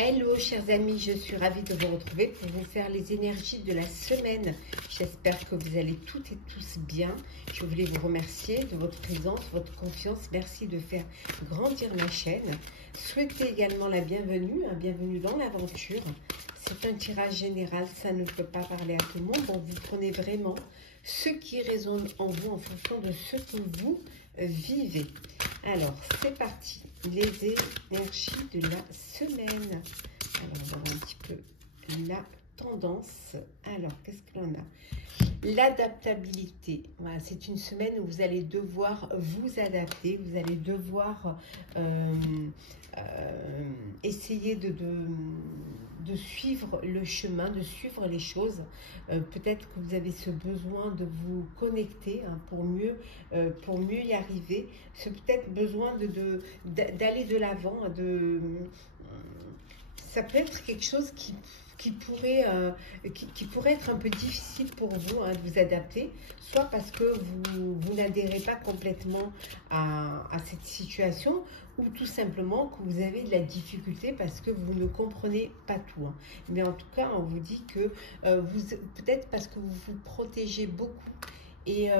Hello chers amis, je suis ravie de vous retrouver pour vous faire les énergies de la semaine. J'espère que vous allez toutes et tous bien. Je voulais vous remercier de votre présence, votre confiance. Merci de faire grandir ma chaîne. Souhaitez également la bienvenue, bienvenue dans l'aventure. C'est un tirage général, ça ne peut pas parler à tout le monde. Donc vous prenez vraiment ce qui résonne en vous en fonction de ce que vous vivez. Alors, c'est parti. Les énergies de la semaine. Alors, on va voir un petit peu la tendance. Alors, qu'est-ce que l'on a? L'adaptabilité. Voilà, c'est une semaine où vous allez devoir vous adapter. Vous allez devoir essayer de suivre le chemin, de suivre les choses. Peut-être que vous avez ce besoin de vous connecter pour mieux y arriver. C'est peut-être besoin d'aller de l'avant. Ça peut être quelque chose qui pourrait être un peu difficile pour vous de vous adapter, soit parce que vous n'adhérez pas complètement à cette situation, ou tout simplement que vous avez de la difficulté parce que vous ne comprenez pas tout. Mais en tout cas, on vous dit que peut-être parce que vous vous protégez beaucoup, et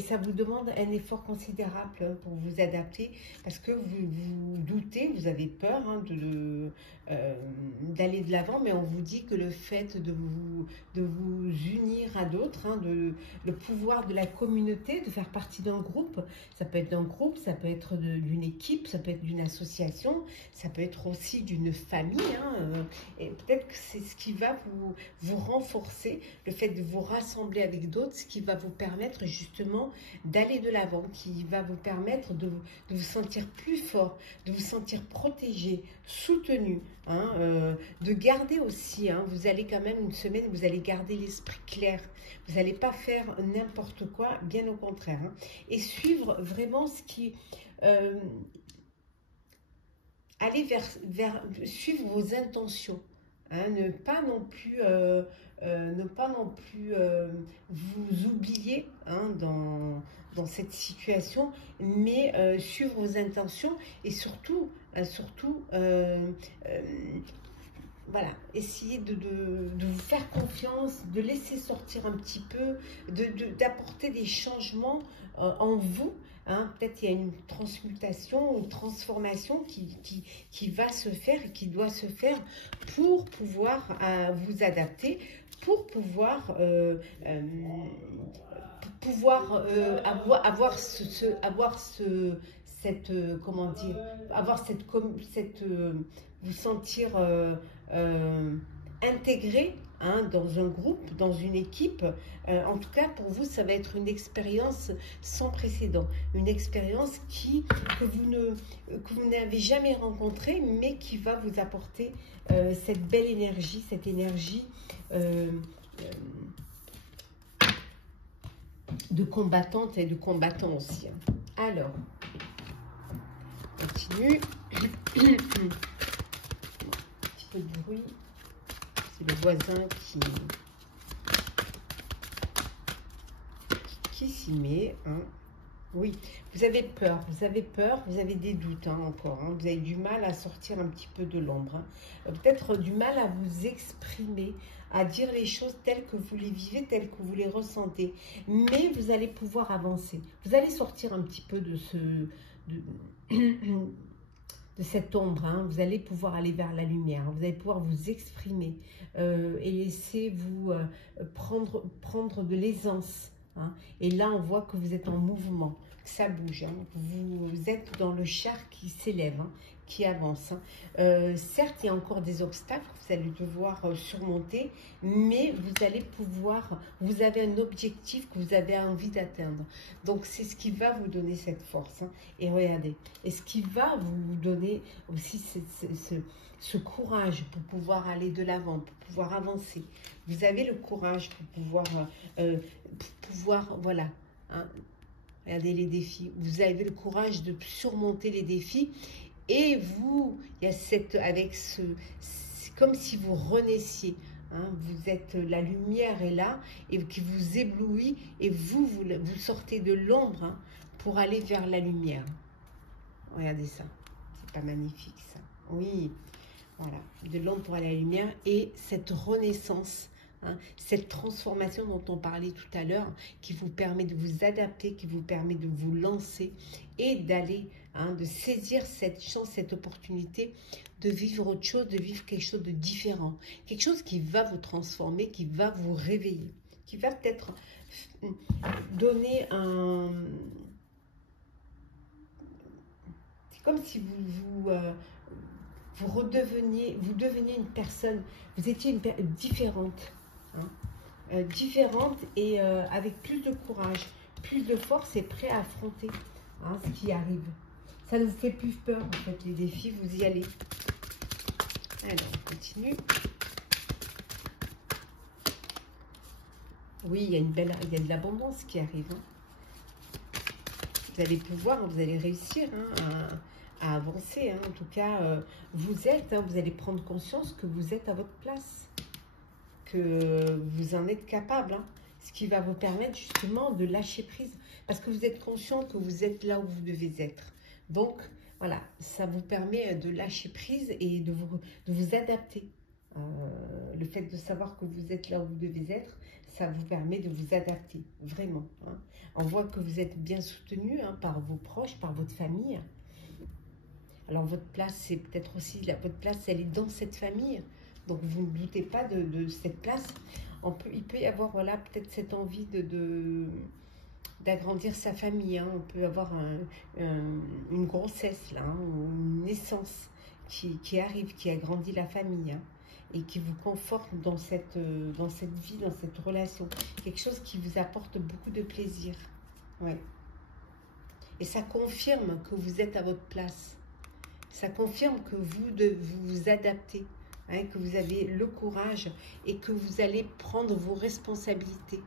ça vous demande un effort considérable pour vous adapter, parce que vous doutez, vous avez peur d'aller de l'avant, mais on vous dit que le fait de vous unir à d'autres, le pouvoir de la communauté, de faire partie d'un groupe, ça peut être d'un groupe, ça peut être d'une équipe, ça peut être d'une association, ça peut être aussi d'une famille, et peut-être que c'est ce qui va vous renforcer, le fait de vous rassembler avec d'autres, ce qui va vous permettre justement d'aller de l'avant, qui va vous permettre de vous sentir plus fort, de vous sentir protégé, soutenu, de garder aussi, vous allez quand même une semaine, vous allez garder l'esprit clair, vous n'allez pas faire n'importe quoi, bien au contraire, et suivre vraiment ce qui... aller suivre vos intentions, ne pas non plus vous oublier dans cette situation, mais suivre vos intentions, et surtout voilà, essayez de vous faire confiance, de laisser sortir un petit peu, d'apporter des changements en vous. Peut-être il y a une transmutation, une transformation qui va se faire et qui doit se faire pour pouvoir vous adapter, pour pouvoir vous sentir intégré dans un groupe, dans une équipe. En tout cas, pour vous, ça va être une expérience sans précédent, une expérience que vous n'avez jamais rencontrée, mais qui va vous apporter cette belle énergie, cette énergie de combattante et de combattant aussi. Alors, on continue. Un petit peu de bruit. C'est le voisin qui s'y met. Oui, vous avez peur, vous avez des doutes encore. Vous avez du mal à sortir un petit peu de l'ombre. Peut-être du mal à vous exprimer, à dire les choses telles que vous les vivez, telles que vous les ressentez. Mais vous allez pouvoir avancer. Vous allez sortir un petit peu de cette ombre, vous allez pouvoir aller vers la lumière, vous allez pouvoir vous exprimer et laisser-vous prendre de l'aisance. Et là, on voit que vous êtes en mouvement, que ça bouge, vous êtes dans le char qui s'élève, qui avance. Certes, il y a encore des obstacles que vous allez devoir surmonter, mais vous allez pouvoir, vous avez un objectif que vous avez envie d'atteindre. Donc, c'est ce qui va vous donner cette force. Et regardez, et ce qui va vous donner aussi ce courage pour pouvoir aller de l'avant, pour pouvoir avancer. Vous avez le courage pour pouvoir voilà, regardez les défis. Vous avez le courage de surmonter les défis. Et vous, il y a c'est comme si vous renaissiez. Vous êtes, la lumière est là et qui vous éblouit, et vous sortez de l'ombre pour aller vers la lumière. Regardez ça, c'est pas magnifique ça? Oui, Voilà, de l'ombre pour aller à la lumière et cette renaissance, hein, cette transformation dont on parlait tout à l'heure, qui vous permet de vous adapter, qui vous permet de vous lancer et d'aller, hein, de saisir cette chance, cette opportunité de vivre autre chose, de vivre quelque chose de différent, quelque chose qui va vous transformer, qui va vous réveiller, qui va peut-être donner un... C'est comme si vous deveniez une personne, vous étiez différente, hein, différente et avec plus de courage, plus de force et prêt à affronter, hein, ce qui arrive. Ça ne vous fait plus peur, en fait, les défis, vous y allez. Alors, on continue. Oui, il y a de l'abondance qui arrive. Hein. Vous allez pouvoir, vous allez réussir, hein, à avancer. Hein. En tout cas, vous allez prendre conscience que vous êtes à votre place, que vous en êtes capable. Hein. Ce qui va vous permettre justement de lâcher prise, parce que vous êtes conscient que vous êtes là où vous devez être. Donc, voilà, ça vous permet de lâcher prise et de vous adapter. Le fait de savoir que vous êtes là où vous devez être, ça vous permet de vous adapter, vraiment. Hein. On voit que vous êtes bien soutenu, hein, par vos proches, par votre famille. Alors, votre place, c'est peut-être aussi, votre place, elle est dans cette famille. Donc, vous ne doutez pas de cette place. Il peut y avoir, voilà, peut-être cette envie d'agrandir sa famille. Hein. On peut avoir une grossesse, là, hein, ou une naissance qui arrive, qui agrandit la famille, hein, et qui vous conforte dans cette vie, dans cette relation. Quelque chose qui vous apporte beaucoup de plaisir. Ouais. Et ça confirme que vous êtes à votre place. Ça confirme que vous vous adaptez, hein, que vous avez le courage et que vous allez prendre vos responsabilités.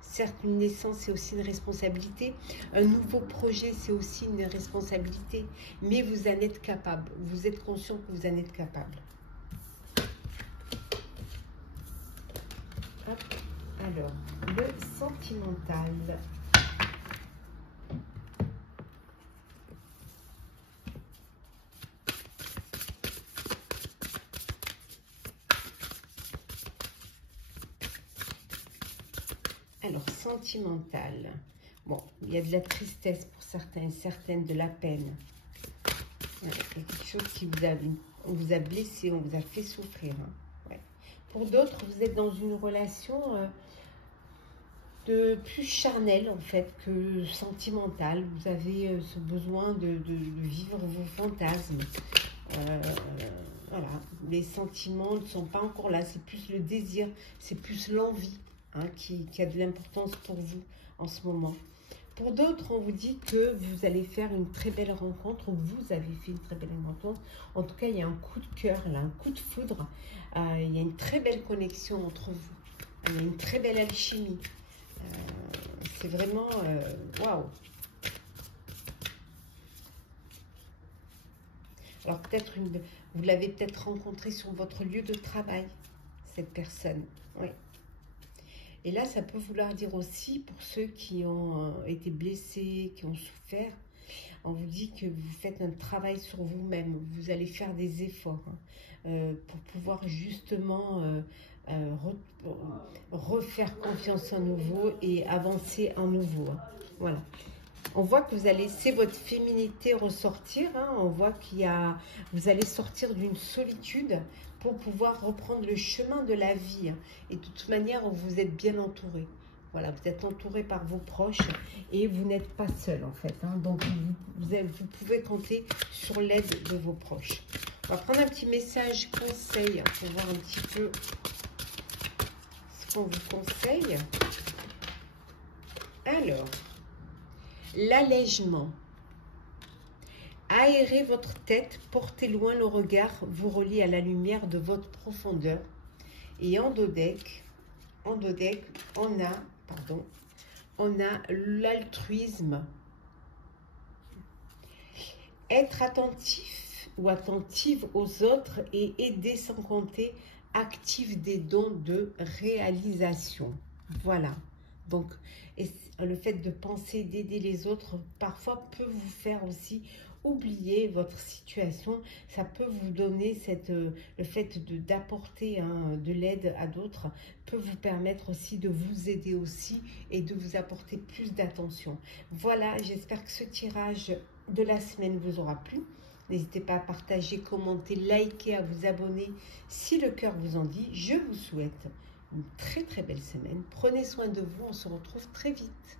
Certes, une naissance, c'est aussi une responsabilité. Un nouveau projet, c'est aussi une responsabilité. Mais vous en êtes capable. Vous êtes conscient que vous en êtes capable. Hop. Alors, le sentimental. Alors, sentimental. Bon, il y a de la tristesse pour certains et certaines, de la peine. Ouais, il y a quelque chose qui on vous a blessé, on vous a fait souffrir. Hein. Ouais. Pour d'autres, vous êtes dans une relation de plus charnelle, en fait, que sentimentale. Vous avez ce besoin de vivre vos fantasmes. Voilà, les sentiments ne sont pas encore là. C'est plus le désir, c'est plus l'envie. Hein, qui a de l'importance pour vous en ce moment. Pour d'autres, on vous dit que vous allez faire une très belle rencontre, ou vous avez fait une très belle rencontre. En tout cas, il y a un coup de cœur, là, un coup de foudre. Il y a une très belle connexion entre vous. Il y a une très belle alchimie. C'est vraiment... waouh! Alors, peut-être vous l'avez peut-être rencontré sur votre lieu de travail, cette personne. Oui. Et là, ça peut vouloir dire aussi, pour ceux qui ont été blessés, qui ont souffert, on vous dit que vous faites un travail sur vous-même. Vous allez faire des efforts, hein, pour pouvoir justement refaire confiance à nouveau et avancer à nouveau. Hein. Voilà. On voit que vous allez laisser votre féminité ressortir. Hein. On voit vous allez sortir d'une solitude pour pouvoir reprendre le chemin de la vie. Hein. Et de toute manière, vous êtes bien entouré. Voilà, vous êtes entouré par vos proches et vous n'êtes pas seul, en fait. Hein. Donc, vous pouvez compter sur l'aide de vos proches. On va prendre un petit message conseil pour voir un petit peu ce qu'on vous conseille. Alors... l'allègement. Aérez votre tête, portez loin le regard, vous reliez à la lumière de votre profondeur. Et en dodec, on a l'altruisme. Être attentif ou attentive aux autres et aider sans compter, active des dons de réalisation. Voilà. Donc, le fait de penser, d'aider les autres, parfois peut vous faire aussi oublier votre situation. Ça peut vous donner le fait d'apporter de l'aide à d'autres peut vous permettre aussi de vous aider aussi et de vous apporter plus d'attention. Voilà, j'espère que ce tirage de la semaine vous aura plu. N'hésitez pas à partager, commenter, liker, à vous abonner si le cœur vous en dit. Je vous souhaite une très très belle semaine. Prenez soin de vous, on se retrouve très vite.